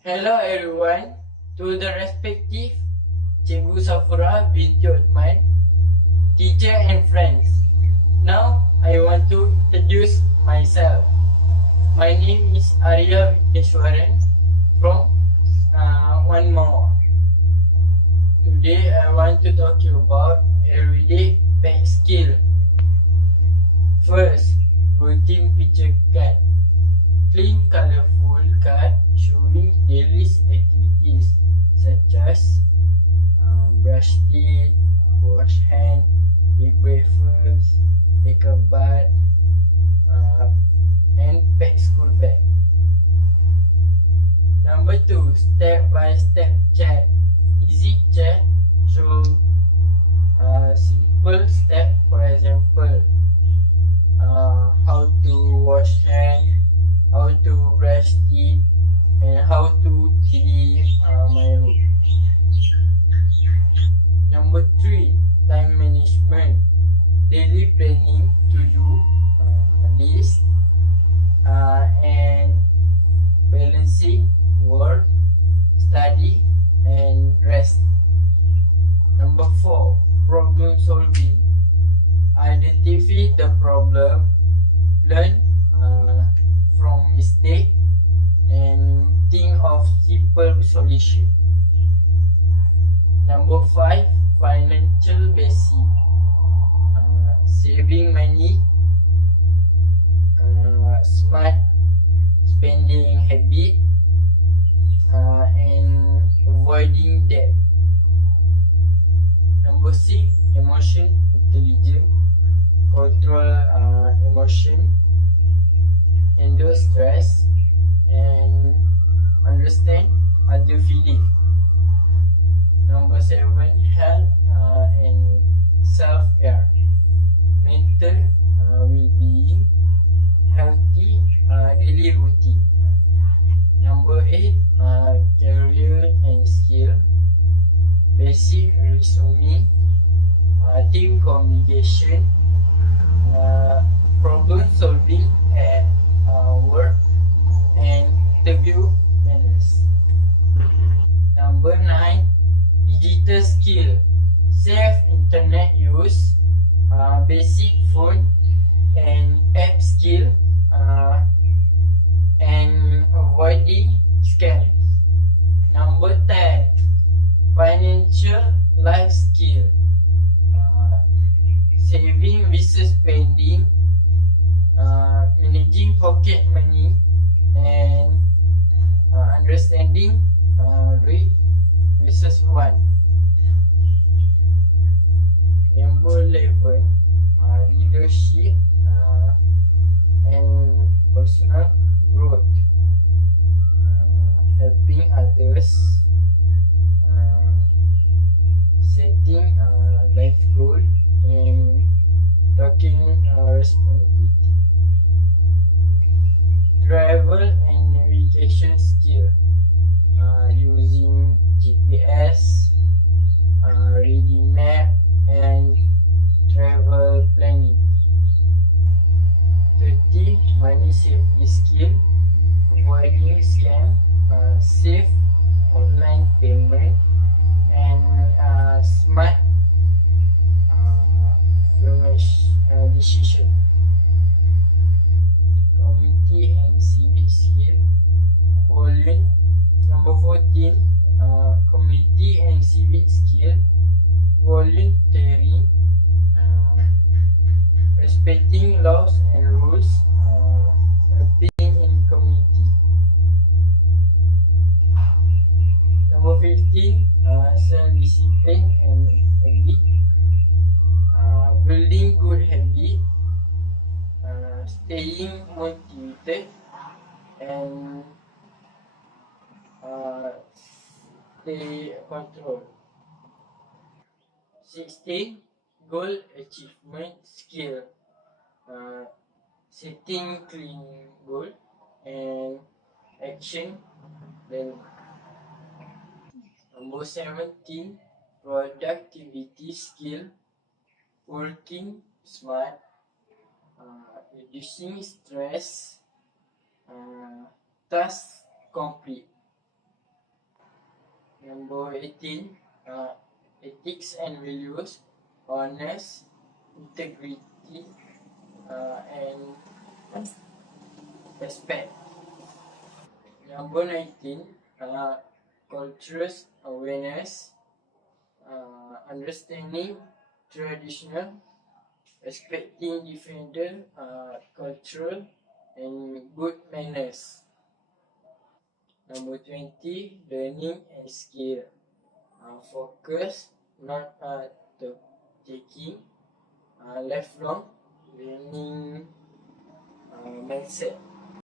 Hello everyone, to the respective Cikgu Safura binti Uthman, teacher and friends. Now I want to introduce myself. My name is Arya Vikeshwaran from One More. Today I want to talk to you about everyday pet skill. First, routine picture card. Clean colorful card showing daily activities such as brush teeth, wash hand, eat breakfast, take a bath, and pack school bag. Number 2, step-by-step chat. Easy chat show simple step, for example, how to wash hand, how to brush teeth, and how to tidy my room. Number 3, time management. Daily planning to do list and balancing work, study, and rest. Number 4, problem solving. Identify the problem, learn from mistake, and think of simple solution. Number 5, financial basic. Saving money, smart spending habit, and avoiding debt. Number 6, emotion intelligence. Control emotion, handle stress, and understand other feeling. Number 7, health and self-care. Mental well-being, healthy daily routine. Number 8, career and skill. Basic resume, team communication, problem solving at work, and interview manners. Number 9, digital skill. Safe internet use, basic phone and app skill, and avoiding scams. Number 10, financial life skill. Saving versus spending, managing pocket money, and understanding rate versus one. Number 11, leadership and personal growth. Helping others, setting life goal, and taking responsibility. Travel and navigation skill, using GPS, reading map, and travel planning. 30, money safety skill, avoiding scam, safe online payment, and smart decision. Community and civic skill, volunteering. Number 14, community and civic skill, volunteering, respecting laws and rules, helping in community. Number 15, self-discipline and habit, building good habit, staying motivated, and stay control. 16, goal achievement skill, setting clean goal and action then. Number 17, productivity skill, working smart, reducing stress, task complete. Number 18, ethics and values, honest, integrity, and respect. Number 19, cultural awareness, understanding traditional, respecting different cultural, and good manners. Number 20, learning and skill. Focus, not taking, lifelong learning mindset.